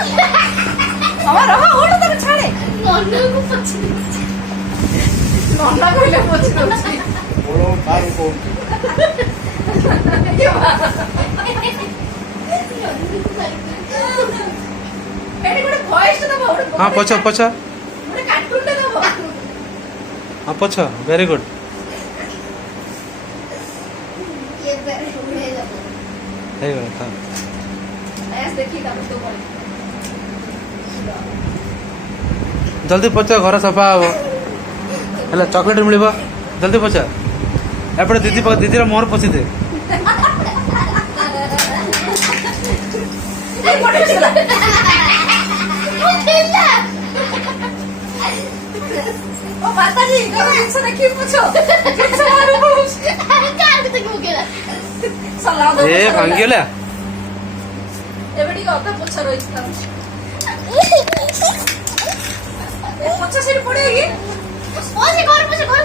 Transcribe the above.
हवा रहा उठ तब छाड़े नन्ना को पछी नन्ना कहले पोछि दोछि बोलो कार को एडी गोटे वॉइस दबो हाँ पछ पछ गोटे कार्टून टे दबो हाँ पछ वेरी गुड ये बेरे हुए जाबो हे था ऐस देखि तब तो बोल जल्दी पछ घर सफा हम है चॉकलेट मिल जल्दी पछ एपटे दीदी दीदी मोहर पची दे ए मोटे चला ओ माता जी करो इनसे देखि पूछो किसे मारू पूछ अरे कार के तक हो गया सलाह दो ए भांगिला एबडी का अता पूछ रही था ए पूछा सिर पड़ेगी ओ से घर